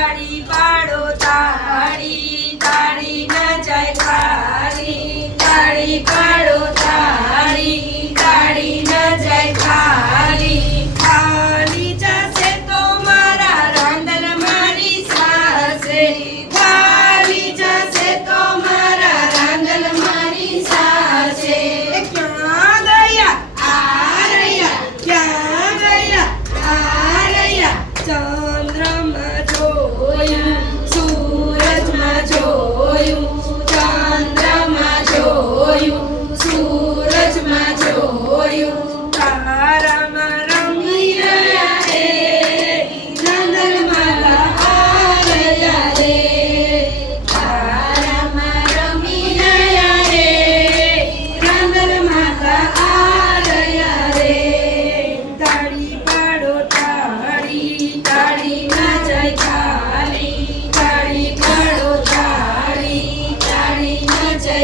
તાળી પાડો તાળી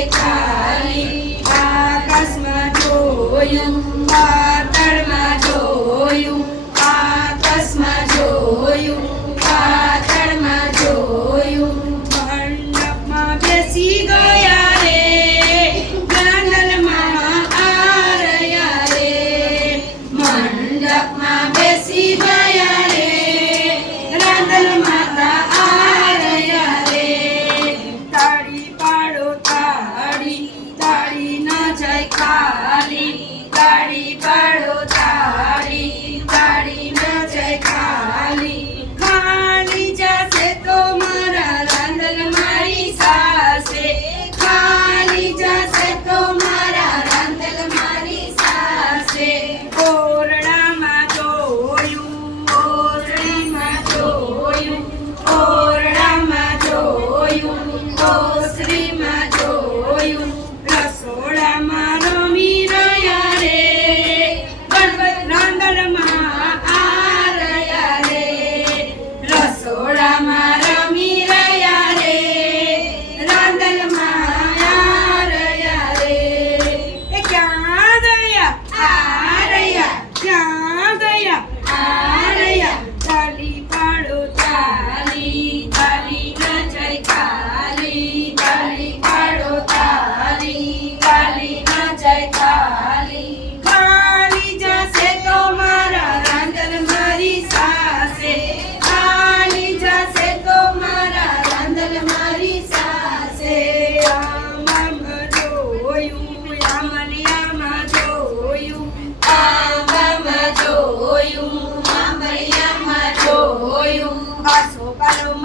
ચાલી આકાશમાં જોયું પાતળમાં જોયું આકાશમાં જોયું. શ્રીમાં જોયું.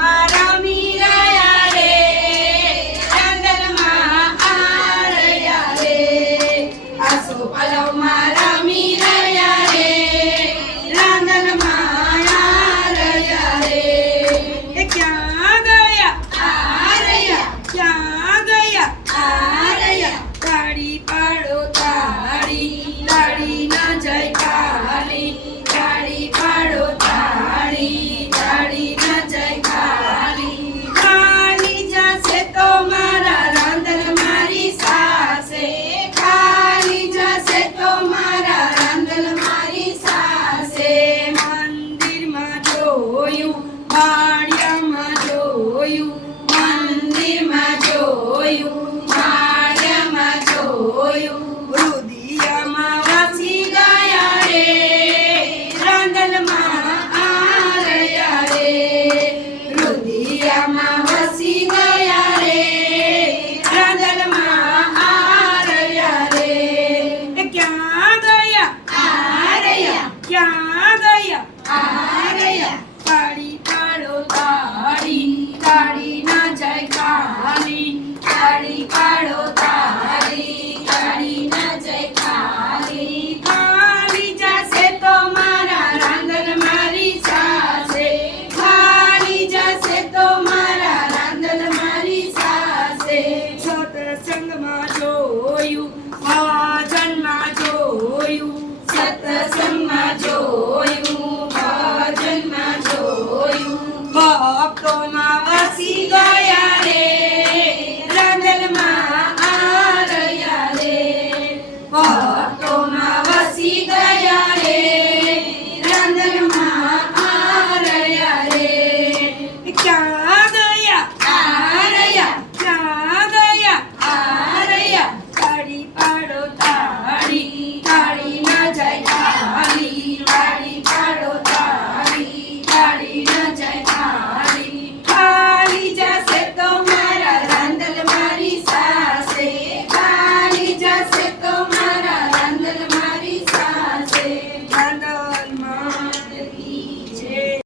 i don't semana. પ્રસંગમાં જો